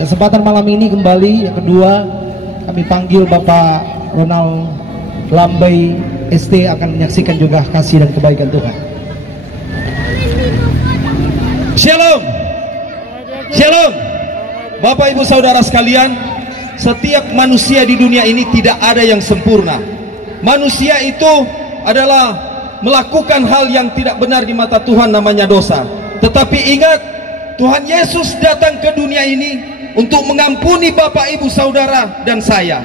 Kesempatan malam ini kembali yang kedua kami panggil Bapak Ronald Lambai ST akan menyaksikan juga kasih dan kebaikan Tuhan. Shalom. Shalom. Bapak Ibu Saudara sekalian, setiap manusia di dunia ini tidak ada yang sempurna. Manusia itu adalah melakukan hal yang tidak benar di mata Tuhan, namanya dosa. Tetapi ingat, Tuhan Yesus datang ke dunia ini untuk mengampuni Bapak Ibu Saudara dan saya.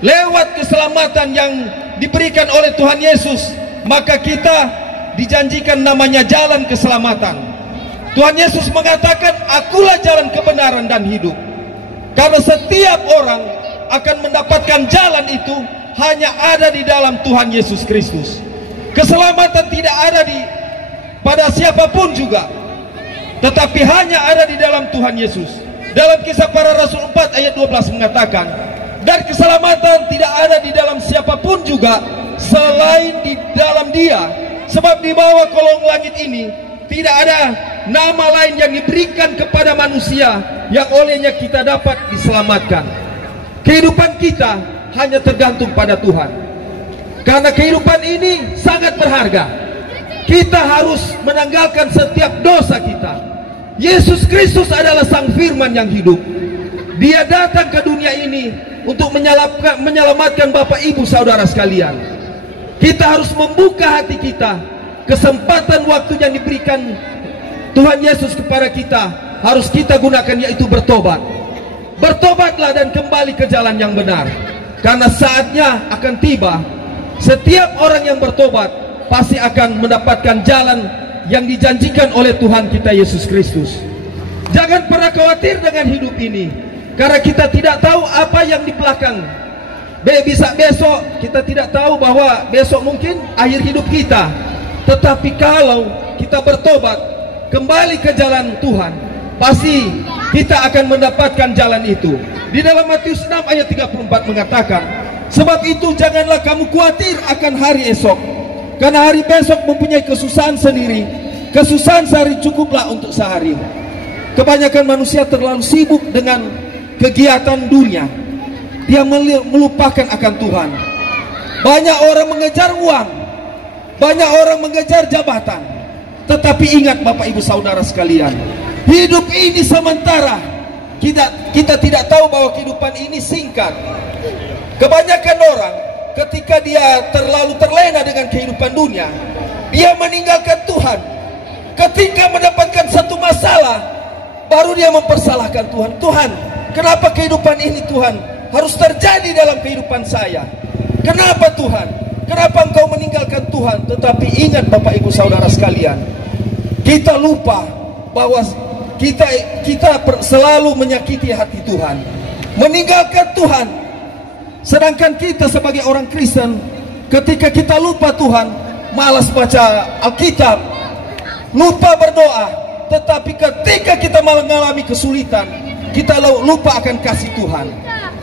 Lewat keselamatan yang diberikan oleh Tuhan Yesus, maka kita dijanjikan namanya jalan keselamatan. Tuhan Yesus mengatakan, akulah jalan kebenaran dan hidup. Karena setiap orang akan mendapatkan jalan itu hanya ada di dalam Tuhan Yesus Kristus. Keselamatan tidak ada pada siapapun juga, tetapi hanya ada di dalam Tuhan Yesus. Dalam Kisah Para Rasul 4 ayat 12 mengatakan, dan keselamatan tidak ada di dalam siapapun juga selain di dalam Dia, sebab di bawah kolong langit ini tidak ada nama lain yang diberikan kepada manusia yang olehnya kita dapat diselamatkan. Kehidupan kita hanya tergantung pada Tuhan, karena kehidupan ini sangat berharga. Kita harus menanggalkan setiap dosa kita. Yesus Kristus adalah Sang Firman yang hidup. Dia datang ke dunia ini untuk menyelamatkan Bapak Ibu Saudara sekalian. Kita harus membuka hati kita. Kesempatan waktu yang diberikan Tuhan Yesus kepada kita harus kita gunakan, yaitu bertobat. Bertobatlah dan kembali ke jalan yang benar, karena saatnya akan tiba. Setiap orang yang bertobat pasti akan mendapatkan jalan yang dijanjikan oleh Tuhan kita Yesus Kristus. Jangan pernah khawatir dengan hidup ini, karena kita tidak tahu apa yang di belakang. Bisa besok kita tidak tahu bahwa besok mungkin akhir hidup kita. Tetapi kalau kita bertobat, kembali ke jalan Tuhan, pasti kita akan mendapatkan jalan itu. Di dalam Matius 6 ayat 34 mengatakan, sebab itu janganlah kamu khawatir akan hari esok, karena hari besok mempunyai kesusahan sendiri. Kesusahan sehari cukuplah untuk sehari. Kebanyakan manusia terlalu sibuk dengan kegiatan dunia. Dia melupakan akan Tuhan. Banyak orang mengejar uang, banyak orang mengejar jabatan. Tetapi ingat Bapak Ibu Saudara sekalian, hidup ini sementara. Kita tidak tahu bahwa kehidupan ini singkat. Kebanyakan orang ketika dia terlalu terlena dengan kehidupan dunia, dia meninggalkan Tuhan. Ketika mendapatkan satu masalah, baru dia mempersalahkan Tuhan. Tuhan, kenapa kehidupan ini Tuhan harus terjadi dalam kehidupan saya? Kenapa Tuhan? Kenapa Engkau meninggalkan Tuhan? Tetapi ingat Bapak Ibu Saudara sekalian, kita lupa bahwa kita selalu menyakiti hati Tuhan, meninggalkan Tuhan. Sedangkan kita sebagai orang Kristen, ketika kita lupa Tuhan, malas baca Alkitab, lupa berdoa. Tetapi ketika kita mengalami kesulitan, kita lupa akan kasih Tuhan.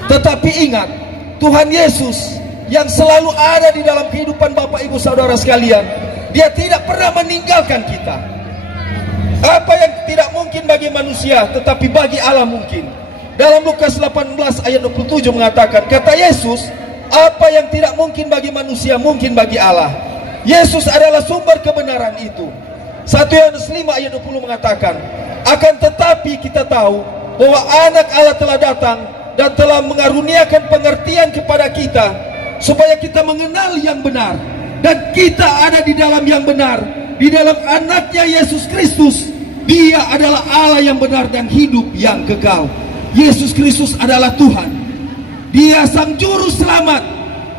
Tetapi ingat, Tuhan Yesus yang selalu ada di dalam kehidupan Bapak Ibu Saudara sekalian, Dia tidak pernah meninggalkan kita. Apa yang tidak mungkin bagi manusia, tetapi bagi Allah mungkin. Dalam Lukas 18 ayat 27 mengatakan, kata Yesus, apa yang tidak mungkin bagi manusia mungkin bagi Allah. Yesus adalah sumber kebenaran itu. 1 Yohanes 5 ayat 20 mengatakan, akan tetapi kita tahu bahwa anak Allah telah datang dan telah mengaruniakan pengertian kepada kita, supaya kita mengenal yang benar, dan kita ada di dalam yang benar, di dalam anaknya Yesus Kristus. Dia adalah Allah yang benar dan hidup yang kekal. Yesus Kristus adalah Tuhan. Dia Sang Juru Selamat.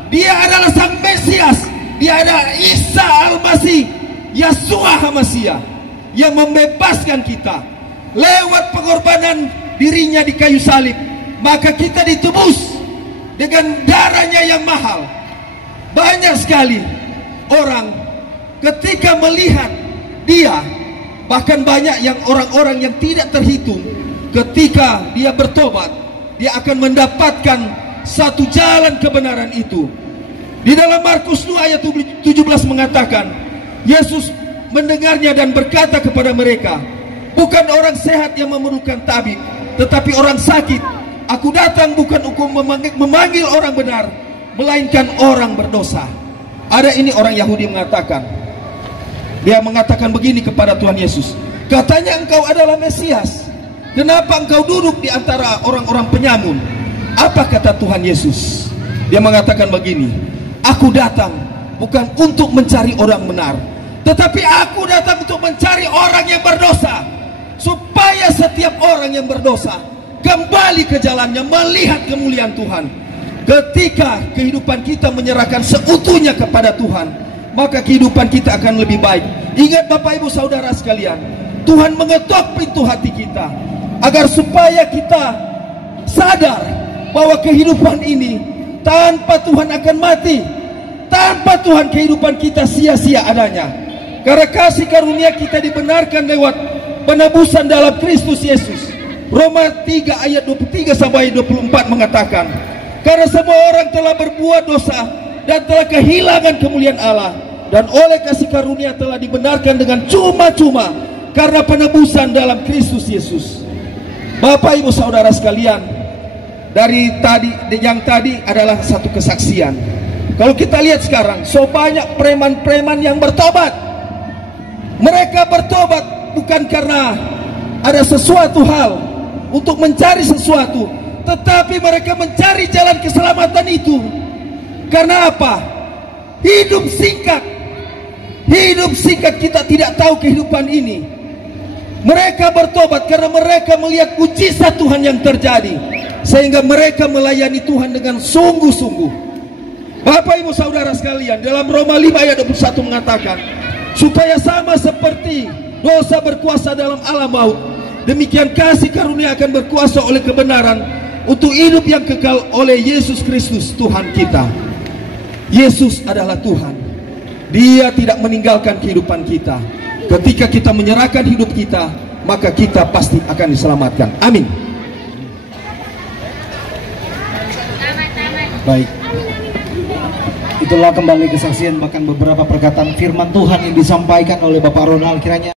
Dia adalah Sang Mesias. Dia adalah Isa Al-Masih, Yeshua HaMasiah, yang membebaskan kita lewat pengorbanan dirinya di kayu salib. Maka kita ditebus dengan darahnya yang mahal. Banyak sekali orang ketika melihat Dia, bahkan banyak yang orang-orang yang tidak terhitung, ketika dia bertobat, dia akan mendapatkan satu jalan kebenaran itu. Di dalam Markus 2 ayat 17 mengatakan, Yesus mendengarnya dan berkata kepada mereka, bukan orang sehat yang memerlukan tabib, tetapi orang sakit. Aku datang bukan untuk memanggil orang benar, melainkan orang berdosa. Ada ini orang Yahudi mengatakan, dia mengatakan begini kepada Tuhan Yesus, katanya engkau adalah Mesias, kenapa engkau duduk di antara orang-orang penyamun? Apa kata Tuhan Yesus? Dia mengatakan begini, aku datang bukan untuk mencari orang benar, tetapi aku datang untuk mencari orang yang berdosa, supaya setiap orang yang berdosa kembali ke jalannya, melihat kemuliaan Tuhan. Ketika kehidupan kita menyerahkan seutuhnya kepada Tuhan, maka kehidupan kita akan lebih baik. Ingat Bapak Ibu Saudara sekalian, Tuhan mengetuk pintu hati kita agar supaya kita sadar bahwa kehidupan ini tanpa Tuhan akan mati. Tanpa Tuhan kehidupan kita sia-sia adanya. Karena kasih karunia kita dibenarkan lewat penebusan dalam Kristus Yesus. Roma 3 ayat 23 sampai 24 mengatakan, karena semua orang telah berbuat dosa dan telah kehilangan kemuliaan Allah, dan oleh kasih karunia telah dibenarkan dengan cuma-cuma karena penebusan dalam Kristus Yesus. Bapak Ibu Saudara sekalian, dari yang tadi adalah satu kesaksian. Kalau kita lihat sekarang, so banyak preman-preman yang bertobat. Mereka bertobat bukan karena ada sesuatu hal untuk mencari sesuatu, tetapi mereka mencari jalan keselamatan itu. Karena apa? Hidup singkat. Hidup singkat, kita tidak tahu kehidupan ini. Mereka bertobat karena mereka melihat mujizat Tuhan yang terjadi, sehingga mereka melayani Tuhan dengan sungguh-sungguh. Bapak Ibu Saudara sekalian, dalam Roma 5 ayat 21 mengatakan, supaya sama seperti dosa berkuasa dalam alam maut, demikian kasih karunia akan berkuasa oleh kebenaran untuk hidup yang kekal oleh Yesus Kristus Tuhan kita. Yesus adalah Tuhan. Dia tidak meninggalkan kehidupan kita. Ketika kita menyerahkan hidup kita, maka kita pasti akan diselamatkan. Amin. Baik, itulah kembali kesaksian bahkan beberapa perkataan firman Tuhan yang disampaikan oleh Bapak Ronald. Kiranya